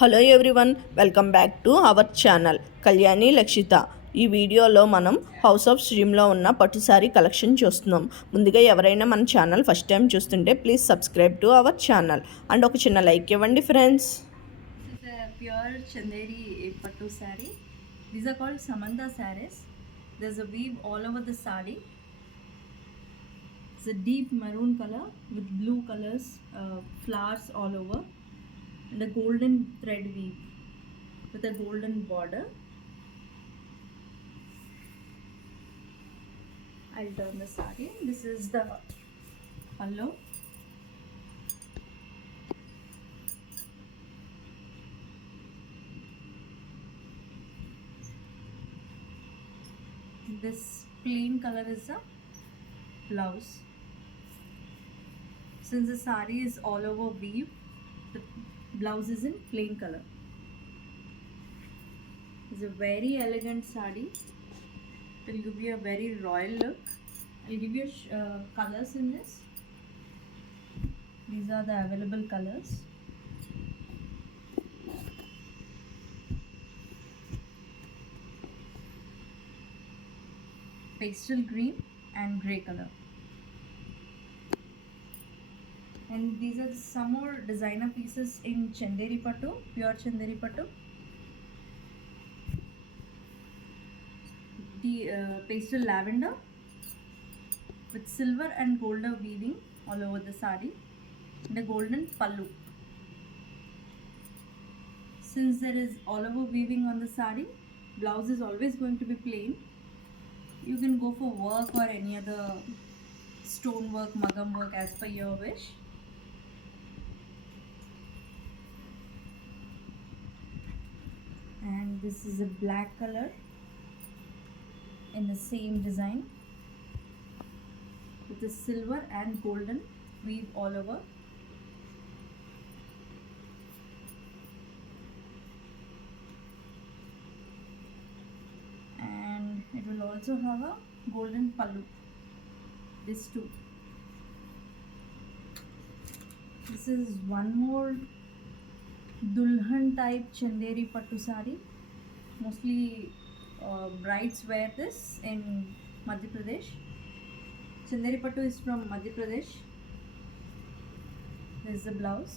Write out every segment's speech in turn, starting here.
Hello everyone, welcome back to our channel Kalyani Lakshitha. ఈ వీడియోలో మనం హౌస్ ఆఫ్ స్ట్రీమ్లో ఉన్న పట్టు శారీ కలెక్షన్ చూస్తున్నాం. ముందుగా ఎవరైనా మన ఛానల్ ఫస్ట్ టైం చూస్తుంటే please subscribe to our channel and ఒక చిన్న లైక్ ఇవ్వండి friends. Pure Chanderi pattu saree. These are called Samanta sarees. There's a weave all over the saree. It's a deep maroon color with blue colors, flowers all over, and a golden thread weave with a golden border. I'll turn the saree. This is the pallu. This plain color is the blouse. Since the saree is all over weave, the blouse is in plain color. It's a very elegant saree. It will give you a very royal look. I'll give you colors in this. These are the available colors. Pastel green and grey color. And these are some more designer pieces in Chanderi pattu, pure Chanderi pattu. The pastel lavender with silver and golden weaving all over the saree, and a golden pallu. Since there is all over weaving on the saree, blouse is always going to be plain. You can go for work or any other stone work, magam work as per your wish. And this is a black color in the same design with the silver and golden weave all over. It will also have a golden pallu. This too. This is one more dulhan type Chanderi pattu saree. Mostly brides wear this in Madhya Pradesh. Chanderi pattu is from Madhya Pradesh. This is the blouse.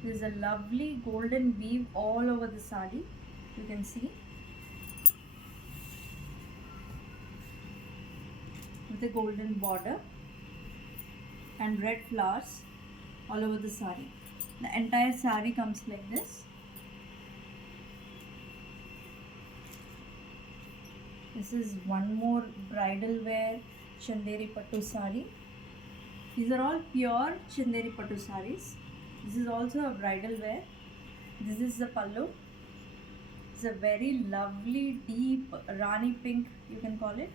There is a lovely golden weave all over the saree. You can see. With a golden border and red flowers all over the saree. The entire saree comes like this. This is one more bridal wear Chanderi pattu saree. These are all pure Chanderi pattu sarees. This is also a bridal wear. This is the pallu. It's a very lovely deep Rani pink, you can call it.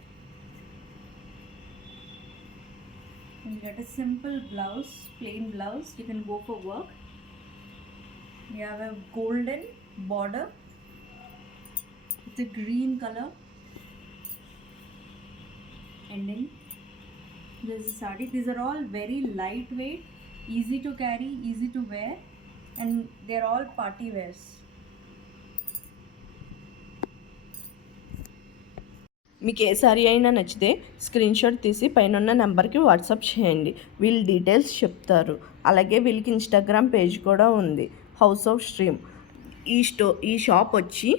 You get a simple blouse, plain blouse. You can go for work. You have a golden border with a green color ending. This is a saree. These are all very lightweight, easy to carry, easy to wear, and they are all party wears. మీకు ఏ శారీ అయినా నచ్చితే screen shot తీసి పైన నెంబర్కి WhatsApp చేయండి. వీళ్ళు details చెప్తారు. అలాగే వీళ్ళకి ఇన్స్టాగ్రామ్ పేజ్ కూడా ఉంది, హౌస్ ఆఫ్ స్ట్రీమ్. ఈ షాప్ వచ్చి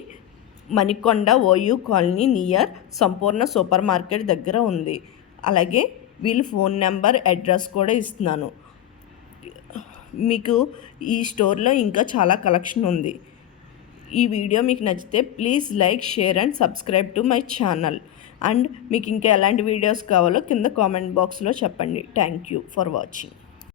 మణికొండ ఓయూ కాలనీ నియర్ సంపూర్ణ సూపర్ మార్కెట్ దగ్గర ఉంది. అలాగే వీళ్ళ ఫోన్ నెంబర్, అడ్రస్ కూడా ఇస్తున్నాను. మీకు ఈ స్టోర్లో ఇంకా చాలా కలెక్షన్ ఉంది. ఈ వీడియో మీకు నచ్చితే please like, share and subscribe to my channel. And మీకు ఇంకా ఎలాంటి వీడియోస్ కావాలో కింద కామెంట్ బాక్స్లో చెప్పండి. Thank you for watching.